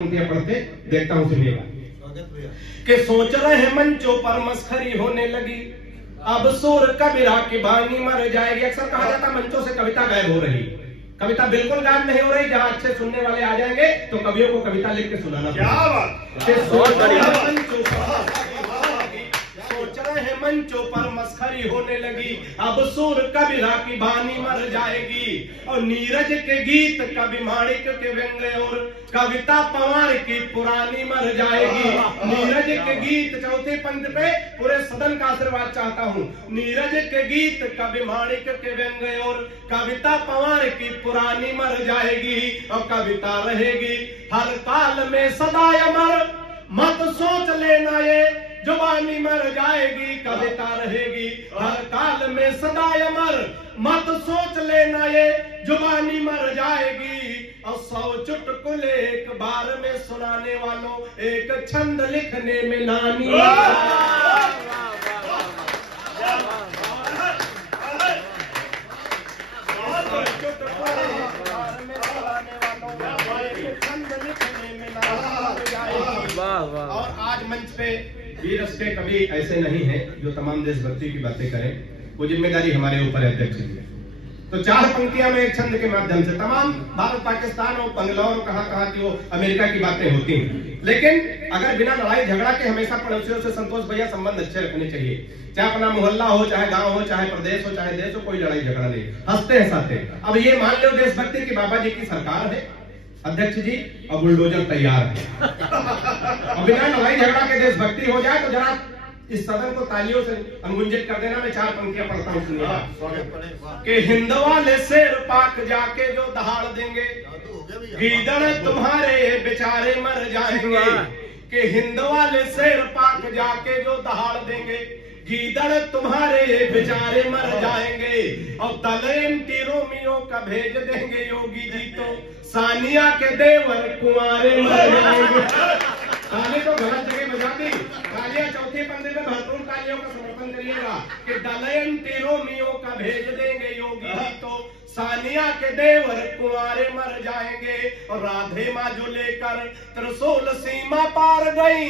पढ़ते देखता हूँ, सुनिएगा कि सोच रहे मंचों पर मस्खरी होने लगी, अब सुर कबीरा की बानी मर जाएगी। अक्सर कहा जाता मंचों से कविता गायब हो रही, कविता बिल्कुल गायब नहीं हो रही। जहाँ अच्छे सुनने वाले आ जाएंगे तो कवियों को कविता लिख के सुनाना। क्या सोच रहे मंचों पर मस्खरी होने लगी, अब सुर कबीरा की बानी मर जाएगी। और नीरज के गीत कवि माणिक के व्यंग्य और कविता पवार की पुरानी मर जाएगी। नीरज के गीत, चौथे पंथ पे पूरे सदन का आशीर्वाद चाहता हूँ। नीरज के गीत कवि माणिक के व्यंग्य और कविता पवार की पुरानी मर जाएगी। और कविता रहेगी हर काल में सदा अमर, मत सोच लेना ये जुबानी मर जाएगी। कविता रहेगी हर काल में सदा अमर, मत सोच लेना ये जुबानी मर जाएगी। और 100 चुटकुले एक बार में सुनाने वालों, एक छंद लिखने में नानी। और आज मंच पे वीर रस के कवि ऐसे नहीं हैं जो तमाम देशभक्ति की बातें करें, वो जिम्मेदारी हमारे ऊपर है अध्यक्ष जी। तो 4 पंक्तियां में एक छंद के माध्यम से तमाम भारत पाकिस्तान और बंगलौर कहां की वो अमेरिका की बातें होती हैं, लेकिन अगर बिना लड़ाई झगड़ा के हमेशा पड़ोसियों से संतोष भैया संबंध अच्छे रखने चाहिए। चाहे अपना मोहल्ला हो, चाहे गांव हो, चाहे प्रदेश हो, चाहे देश हो, कोई लड़ाई झगड़ा नहीं, हंसते हंसाते। अब ये मान लो देशभक्ति की बाबा जी की सरकार है अध्यक्ष जी, और बुलडोजर तैयार है। और बिना लड़ाई झगड़ा के देशभक्ति हो जाए तो जरा इस सदन को तालियों से अनुगुंजित कर देना। मैं 4 पंक्तियां पढ़ता हूँ, सुनिएगा कि हिंद वाले शेर पाक जाके जो दहाड़ देंगे, गीदड़ तुम्हारे बेचारे मर जाएंगे। कि हिंद वाले शेर पाक जाके जो दहाड़ देंगे, गीदड़ तुम्हारे बेचारे मर जाएंगे। और तलेंटी रोमियो का भेज देंगे योगी जी, तो सानिया के देवर कुंवारे मर जाएंगे। ताली तो गलत जगह बजा दी, तालियां चौथे पंक्ति में भरपूर तालियों का समर्थन करिएगा कि दलेंटी रोमियो का भेज देंगे योगी जी, तो सानिया के देवर कुंवारे मर जाएंगे। और राधे माँ जो लेकर त्रिशूल सीमा पार गई,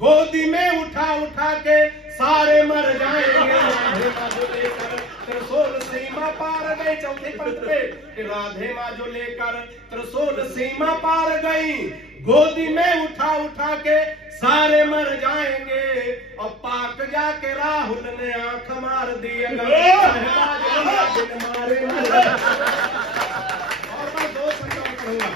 गोदी में उठा उठा के सारे मर जाएंगे। राधे माँ जो लेकर त्रिशूल सीमा पार गई, चौथे पंक्ति पे राधे माँ जो लेकर त्रिशूल सीमा पार गई, गोदी में उठा उठा के सारे मर जाएंगे। और पाक जाके राहुल ने आंख मार दी, और मैं 2 छंदों पढ़ूंगा,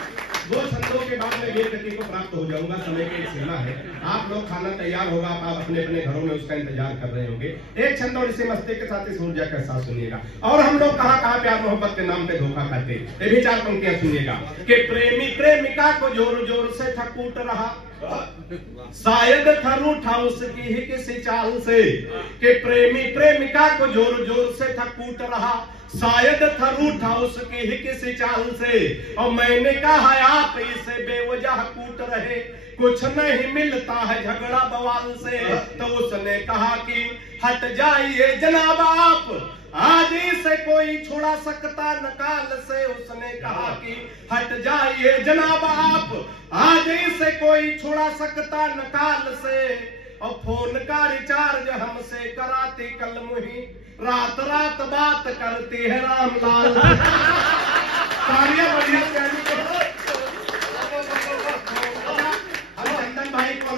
2 छंदों के बाद में वीर गति को प्राप्त हो जाऊंगा। समय की एक सीमा है, आप लोग खाना तैयार होगा, आप अपने अपने घरों में उसका इंतजार कर रहे होंगे। एक छंद और इसे मस्ती के साथ इस ऊर्जा का एहसास सुनिएगा। और हम लोग कहाँ प्यार मोहब्बत के नाम पे धोखा खाते, ये भी 4 पंक्तियां सुनिएगा कि प्रेमी प्रेमिका को जोर जोर से था कूट रहा, शायद था रूठा उसकी ही किसी चाल से। कि प्रेमी प्रेमिका को जोर जोर से था कूट रहा, शायद था रूठा उसकी ही किसी चाल से। और मैंने कहा आप इसे बेवजह कूट रहे, कुछ नहीं मिलता है झगड़ा बवाल से। तो उसने कहा कि हट जाइए जनाब आप, आज से कोई छुड़ा सकता नकाल से। उसने कहा कि हट जाइए जनाब आप, आज से कोई छुड़ा सकता नकाल से। और फोन का रिचार्ज हमसे कराती कल मुही, रात रात बात करती है रामलाल। तालियां बढ़िया से हम चंदन भाई को